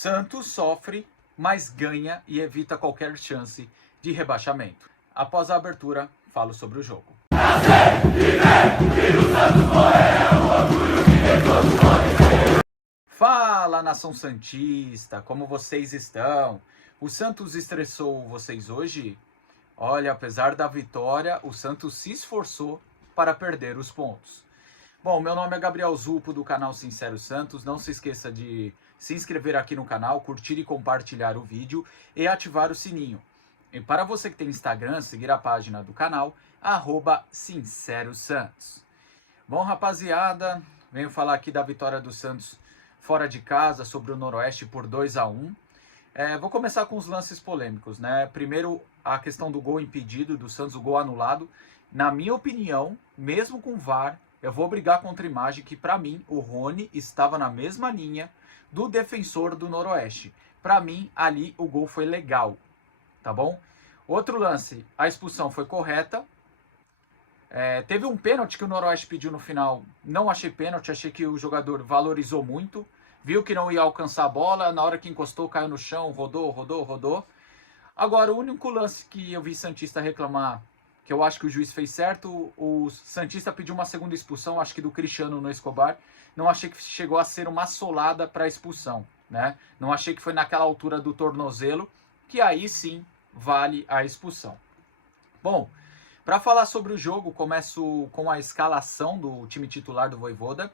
Santos sofre, mas ganha e evita qualquer chance de rebaixamento. Após a abertura, falo sobre o jogo. Fala, nação santista, como vocês estão? O Santos estressou vocês hoje? Olha, apesar da vitória, o Santos se esforçou para perder os pontos. Bom, meu nome é Gabriel Zupo, do canal Sincero Santos. Não se esqueça de se inscrever aqui no canal, curtir e compartilhar o vídeo e ativar o sininho. E para você que tem Instagram, seguir a página do canal, @SinceroSantos. Bom, rapaziada, venho falar aqui da vitória do Santos fora de casa sobre o Noroeste por 2-1. Vou começar com os lances polêmicos, né? Primeiro, a questão do gol impedido do Santos, o gol anulado. Na minha opinião, mesmo com VAR, eu vou brigar contra a imagem que, para mim, o Rony estava na mesma linha do defensor do Noroeste. Para mim, ali o gol foi legal, tá bom? Outro lance, a expulsão foi correta. Teve um pênalti que o Noroeste pediu no final. Não achei pênalti, achei que o jogador valorizou muito. Viu que não ia alcançar a bola, na hora que encostou, caiu no chão, rodou. Agora, o único lance que eu vi santista reclamar, que eu acho que o juiz fez certo, o santista pediu uma segunda expulsão, acho que do Cristiano no Escobar. Não achei que chegou a ser uma solada para expulsão, né? Não achei que foi naquela altura do tornozelo, que aí sim vale a expulsão. Bom, para falar sobre o jogo, começo com a escalação do time titular do Vojvoda.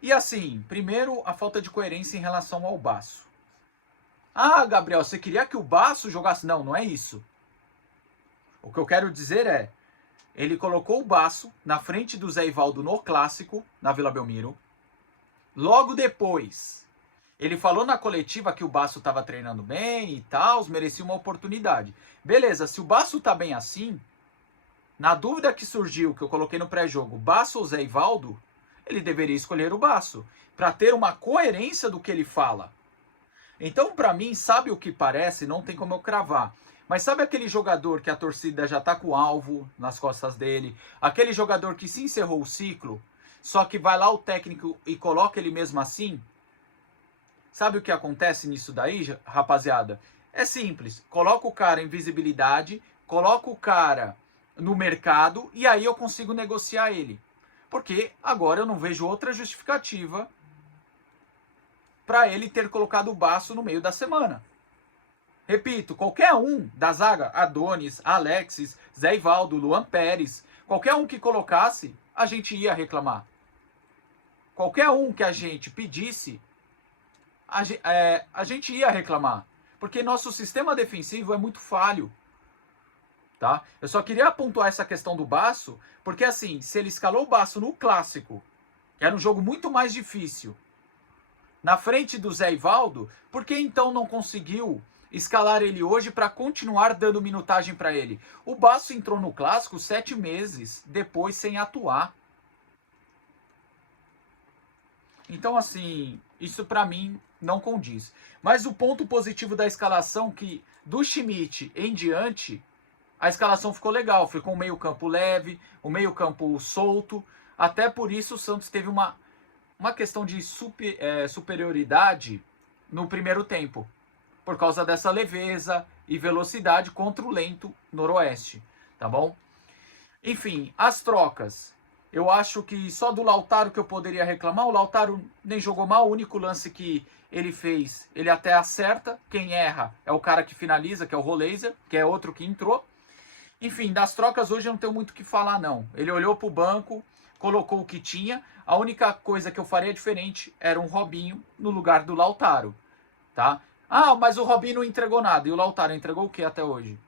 E assim, primeiro, a falta de coerência em relação ao Basso. Ah, Gabriel, você queria que o Basso jogasse? Não, não é isso. O que eu quero dizer é, ele colocou o Basso na frente do Zé Ivaldo no Clássico, na Vila Belmiro. Logo depois, ele falou na coletiva que o Basso estava treinando bem e tal, merecia uma oportunidade. Beleza, se o Basso tá bem assim, na dúvida que surgiu, que eu coloquei no pré-jogo, Basso ou Zé Ivaldo, ele deveria escolher o Basso, para ter uma coerência do que ele fala. Então, para mim, sabe o que parece? Não tem como eu cravar. Mas sabe aquele jogador que a torcida já tá com o alvo nas costas dele? Aquele jogador que se encerrou o ciclo, só que vai lá o técnico e coloca ele mesmo assim? Sabe o que acontece nisso daí, rapaziada? É simples. Coloca o cara em visibilidade, coloca o cara no mercado e aí eu consigo negociar ele. Porque agora eu não vejo outra justificativa para ele ter colocado o Basso no meio da semana. Repito, qualquer um da zaga, Adonis, Alexis, Zé Ivaldo, Luan Pérez, qualquer um que colocasse, a gente ia reclamar. Qualquer um que a gente pedisse, a gente ia reclamar. Porque nosso sistema defensivo é muito falho. Tá? Eu só queria pontuar essa questão do Basso, porque assim, se ele escalou o Basso no Clássico, que era um jogo muito mais difícil, na frente do Zé Ivaldo, por que então não conseguiu escalar ele hoje para continuar dando minutagem para ele? O Basso entrou no Clássico 7 meses depois sem atuar. Então assim, isso para mim não condiz. Mas o ponto positivo da escalação que do Schmidt em diante, a escalação ficou legal, ficou um meio campo leve, um meio campo solto. Até por isso o Santos teve uma questão de superioridade no primeiro tempo. Por causa dessa leveza e velocidade contra o lento Noroeste. Tá bom? Enfim, as trocas. Eu acho que só do Lautaro que eu poderia reclamar. O Lautaro nem jogou mal. O único lance que ele fez, ele até acerta. Quem erra é o cara que finaliza, que é o Roleiser, que é outro que entrou. Enfim, das trocas hoje eu não tenho muito o que falar, não. Ele olhou pro banco, colocou o que tinha. A única coisa que eu faria diferente era um Robinho no lugar do Lautaro, tá? Ah, mas o Robinho não entregou nada. E o Lautaro entregou o que até hoje?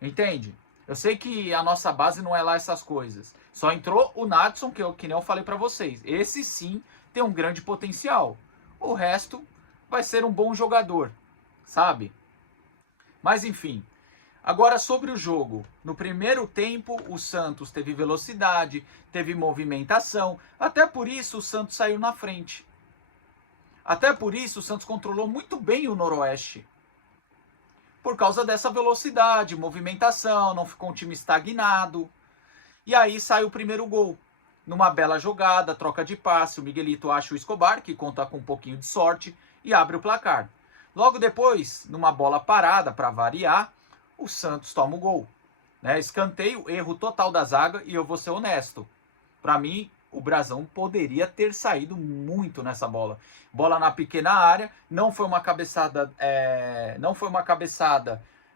Entende? Eu sei que a nossa base não é lá essas coisas. Só entrou o Nadson, que nem eu falei pra vocês. Esse sim tem um grande potencial. O resto vai ser um bom jogador, sabe? Mas enfim... Agora sobre o jogo, no primeiro tempo o Santos teve velocidade, teve movimentação, até por isso o Santos saiu na frente. Até por isso o Santos controlou muito bem o Noroeste. Por causa dessa velocidade, movimentação, não ficou um time estagnado. E aí sai o primeiro gol. Numa bela jogada, troca de passe, o Miguelito acha o Escobar, que conta com um pouquinho de sorte, e abre o placar. Logo depois, numa bola parada para variar, o Santos toma o gol. Né? Escanteio, erro total da zaga, e eu vou ser honesto. Para mim, o Brasão poderia ter saído muito nessa bola. Bola na pequena área, não foi uma cabeçada,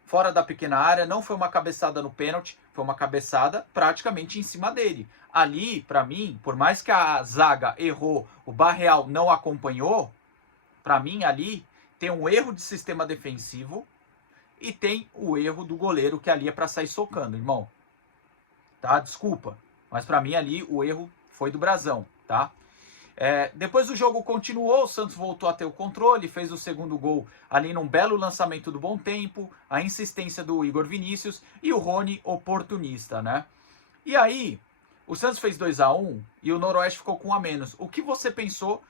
fora da pequena área, não foi uma cabeçada no pênalti, foi uma cabeçada praticamente em cima dele. Ali, para mim, por mais que a zaga errou, o Barreal não acompanhou, para mim ali tem um erro de sistema defensivo e tem o erro do goleiro, que ali é para sair socando, irmão. Tá? Desculpa, mas para mim ali o erro foi do Brasão, tá? Depois o jogo continuou, o Santos voltou a ter o controle, fez o segundo gol ali num belo lançamento do Bom Tempo, a insistência do Igor Vinícius e o Rony oportunista, né? E aí, o Santos fez 2-1 e o Noroeste ficou com 1 a menos. O que você pensou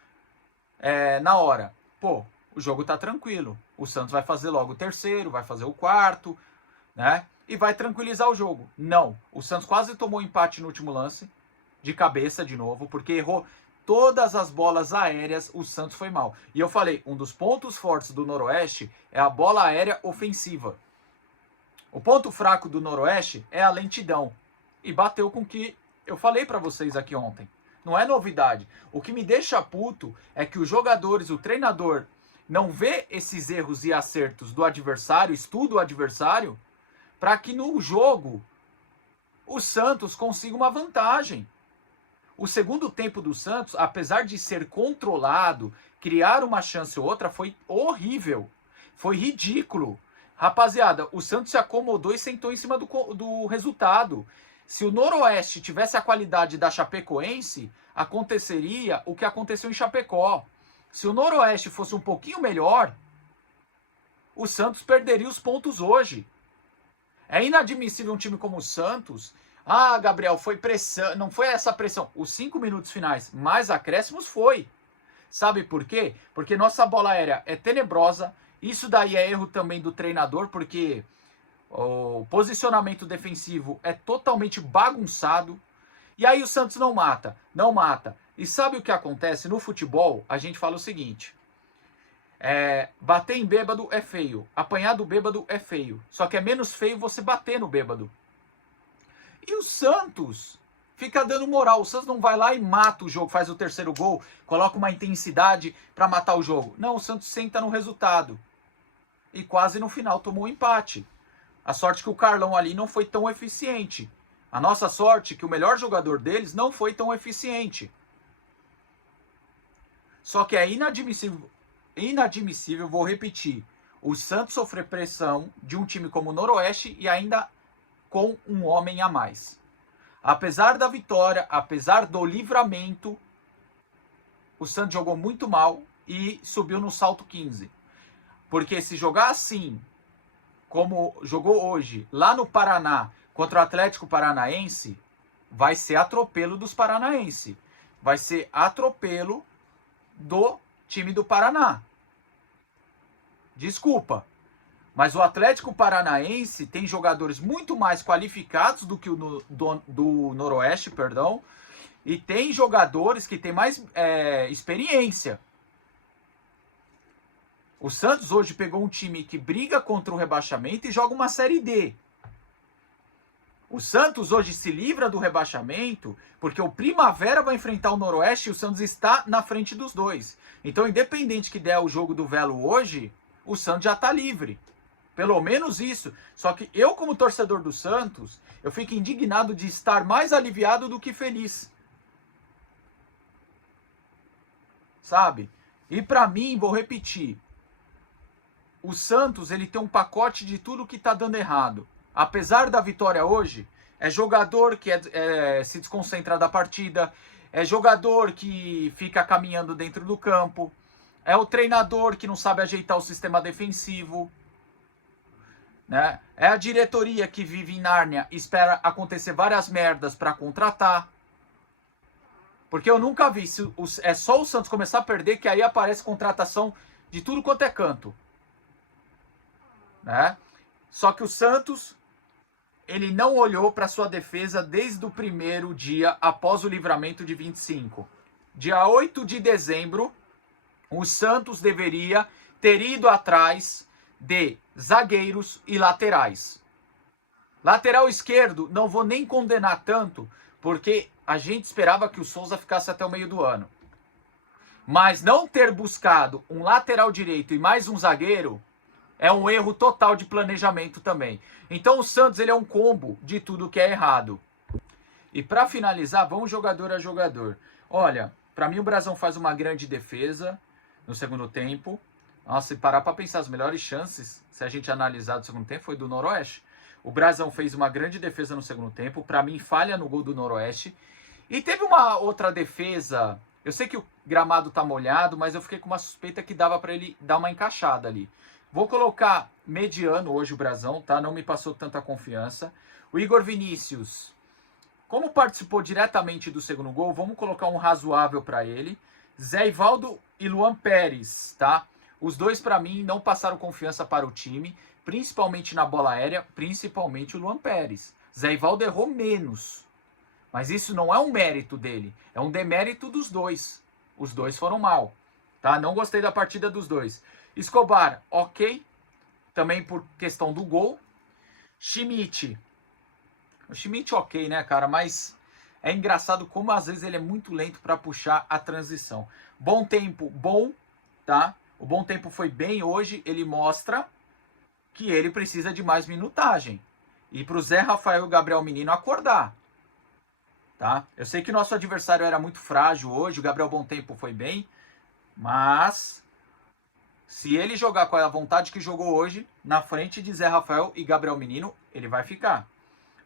na hora? Pô, o jogo tá tranquilo, o Santos vai fazer logo o terceiro, vai fazer o quarto, né? E vai tranquilizar o jogo. Não, o Santos quase tomou empate no último lance, de cabeça de novo, porque errou todas as bolas aéreas, o Santos foi mal. E eu falei, um dos pontos fortes do Noroeste é a bola aérea ofensiva. O ponto fraco do Noroeste é a lentidão. E bateu com o que eu falei para vocês aqui ontem. Não é novidade. O que me deixa puto é que os jogadores, o treinador, não vê esses erros e acertos do adversário, estuda o adversário, para que no jogo o Santos consiga uma vantagem. O segundo tempo do Santos, apesar de ser controlado, criar uma chance ou outra, foi horrível. Foi ridículo. Rapaziada, o Santos se acomodou e sentou em cima do resultado. Se o Noroeste tivesse a qualidade da Chapecoense, aconteceria o que aconteceu em Chapecó. Se o Noroeste fosse um pouquinho melhor, o Santos perderia os pontos hoje. É inadmissível um time como o Santos. Ah, Gabriel, foi pressão. Não foi essa pressão. Os 5 minutos finais mais acréscimos foi. Sabe por quê? Porque nossa bola aérea é tenebrosa. Isso daí é erro também do treinador, porque o posicionamento defensivo é totalmente bagunçado. E aí o Santos não mata. Não mata. E sabe o que acontece? No futebol, a gente fala o seguinte. Bater em bêbado é feio. Apanhar do bêbado é feio. Só que é menos feio você bater no bêbado. E o Santos fica dando moral. O Santos não vai lá e mata o jogo, faz o terceiro gol, coloca uma intensidade para matar o jogo. Não, o Santos senta no resultado. E quase no final tomou um empate. A sorte que o Carlão ali não foi tão eficiente. A nossa sorte que o melhor jogador deles não foi tão eficiente. Só que é inadmissível, vou repetir, o Santos sofrer pressão de um time como o Noroeste e ainda com um homem a mais. Apesar da vitória, apesar do livramento, o Santos jogou muito mal e subiu no salto 15. Porque se jogar assim, como jogou hoje, lá no Paraná, contra o Atlético Paranaense, vai ser atropelo dos paranaenses. Vai ser atropelo do time do Paraná. Desculpa. Mas o Atlético Paranaense tem jogadores muito mais qualificados do que o do Noroeste, perdão. E tem jogadores que têm mais experiência. O Santos hoje pegou um time que briga contra o rebaixamento e joga uma Série D. O Santos hoje se livra do rebaixamento porque o Primavera vai enfrentar o Noroeste e o Santos está na frente dos dois. Então, independente que der o jogo do Velo hoje, o Santos já está livre. Pelo menos isso. Só que eu, como torcedor do Santos, eu fico indignado de estar mais aliviado do que feliz. Sabe? E para mim, vou repetir, o Santos ele tem um pacote de tudo que está dando errado. Apesar da vitória hoje, é jogador que se desconcentra da partida, é jogador que fica caminhando dentro do campo, é o treinador que não sabe ajeitar o sistema defensivo, né? É a diretoria que vive em Nárnia e espera acontecer várias merdas para contratar. Porque eu nunca vi, é só o Santos começar a perder que aí aparece contratação de tudo quanto é canto. Né? Só que o Santos, ele não olhou para sua defesa desde o primeiro dia após o livramento de 25. Dia 8 de dezembro, o Santos deveria ter ido atrás de zagueiros e laterais. Lateral esquerdo, não vou nem condenar tanto, porque a gente esperava que o Souza ficasse até o meio do ano. Mas não ter buscado um lateral direito e mais um zagueiro é um erro total de planejamento também. Então o Santos ele é um combo de tudo que é errado. E para finalizar, vamos jogador a jogador. Olha, para mim o Brasão faz uma grande defesa no segundo tempo. Nossa, se parar para pensar, as melhores chances, se a gente analisar do segundo tempo, foi do Noroeste. O Brasão fez uma grande defesa no segundo tempo. Para mim, falha no gol do Noroeste. E teve uma outra defesa. Eu sei que o gramado tá molhado, mas eu fiquei com uma suspeita que dava para ele dar uma encaixada ali. Vou colocar mediano hoje o Brasão, tá? Não me passou tanta confiança. O Igor Vinícius, como participou diretamente do segundo gol, vamos colocar um razoável para ele. Zé Ivaldo e Luan Pérez, tá? Os dois, para mim, não passaram confiança para o time, principalmente na bola aérea, principalmente o Luan Pérez. Zé Ivaldo errou menos, mas isso não é um mérito dele, é um demérito dos dois. Os dois foram mal, tá? Não gostei da partida dos dois. Escobar, ok, também por questão do gol. Schmidt, o Schmidt ok, né, cara, mas é engraçado como às vezes ele é muito lento para puxar a transição. Bom tempo, bom, tá? O Bom Tempo foi bem hoje, ele mostra que ele precisa de mais minutagem. E para o Zé Rafael e o Gabriel Menino acordar. Tá? Eu sei que nosso adversário era muito frágil hoje, o Gabriel Bom Tempo foi bem, mas se ele jogar com a vontade que jogou hoje, na frente de Zé Rafael e Gabriel Menino, ele vai ficar.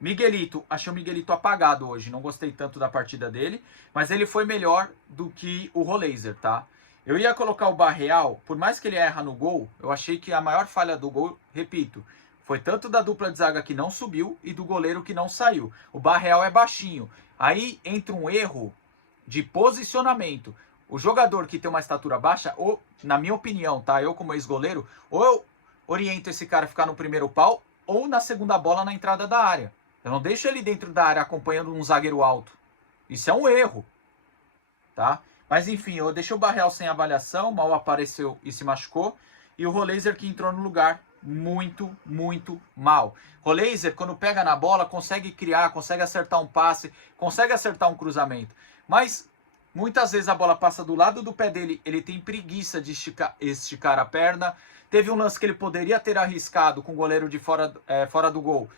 Miguelito, achei o Miguelito apagado hoje, não gostei tanto da partida dele, mas ele foi melhor do que o Roleiser, tá? Eu ia colocar o Barreal, por mais que ele erra no gol, eu achei que a maior falha do gol, repito, foi tanto da dupla de zaga que não subiu e do goleiro que não saiu. O Barreal é baixinho. Aí entra um erro de posicionamento. O jogador que tem uma estatura baixa, ou, na minha opinião, tá? Eu como ex-goleiro, ou eu oriento esse cara a ficar no primeiro pau, ou na segunda bola na entrada da área. Eu não deixo ele dentro da área acompanhando um zagueiro alto. Isso é um erro, tá? Mas enfim, eu deixei o Barreal sem avaliação, mal apareceu e se machucou. E o Roleiser que entrou no lugar, muito, muito mal. Roleiser, quando pega na bola, consegue criar, consegue acertar um passe, consegue acertar um cruzamento. Mas muitas vezes a bola passa do lado do pé dele, ele tem preguiça de esticar a perna. Teve um lance que ele poderia ter arriscado com o goleiro de fora do gol.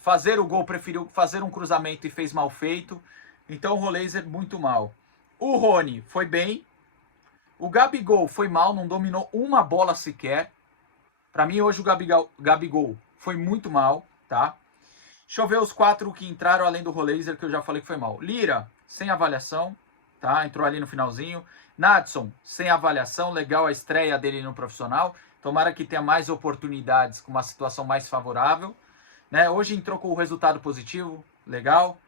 Fazer o gol, preferiu fazer um cruzamento e fez mal feito. Então o Roleiser muito mal. O Rony foi bem. O Gabigol foi mal, não dominou uma bola sequer. Para mim, hoje o Gabigol foi muito mal, tá? Deixa eu ver os 4 que entraram além do Roleiser, que eu já falei que foi mal. Lira, sem avaliação, tá? Entrou ali no finalzinho. Nadson, sem avaliação. Legal a estreia dele no profissional. Tomara que tenha mais oportunidades com uma situação mais favorável. Né? Hoje entrou com o resultado positivo, legal.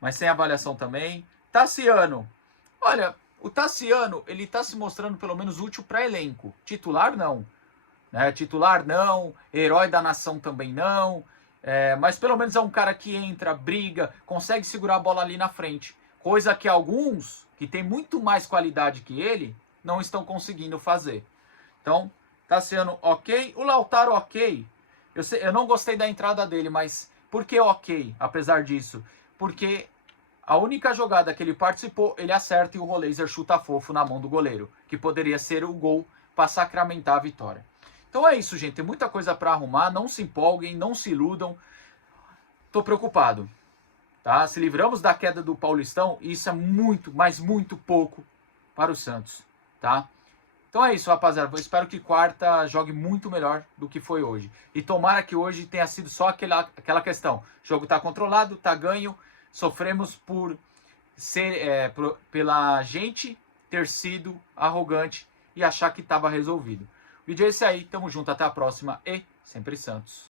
Mas sem avaliação também. Tassiano. Olha, o Tassiano, ele tá se mostrando pelo menos útil para elenco. Titular, não. Né? Titular, não. Herói da nação também não. Mas pelo menos é um cara que entra, briga, consegue segurar a bola ali na frente. Coisa que alguns, que tem muito mais qualidade que ele, não estão conseguindo fazer. Então, Tassiano, ok. O Lautaro, ok. Eu não gostei da entrada dele, mas por que ok, apesar disso? Porque a única jogada que ele participou, ele acerta e o Roleiser chuta fofo na mão do goleiro, que poderia ser o gol para sacramentar a vitória. Então é isso, gente. Tem muita coisa para arrumar. Não se empolguem, não se iludam. Tô preocupado. Tá? Se livramos da queda do Paulistão, isso é muito, mas muito pouco para o Santos. Tá? Então é isso, rapaziada. Eu espero que quarta jogue muito melhor do que foi hoje. E tomara que hoje tenha sido só aquela questão. O jogo tá controlado, tá ganho. Sofremos por ser pela gente ter sido arrogante e achar que estava resolvido. O vídeo é esse aí, tamo junto, até a próxima e sempre Santos.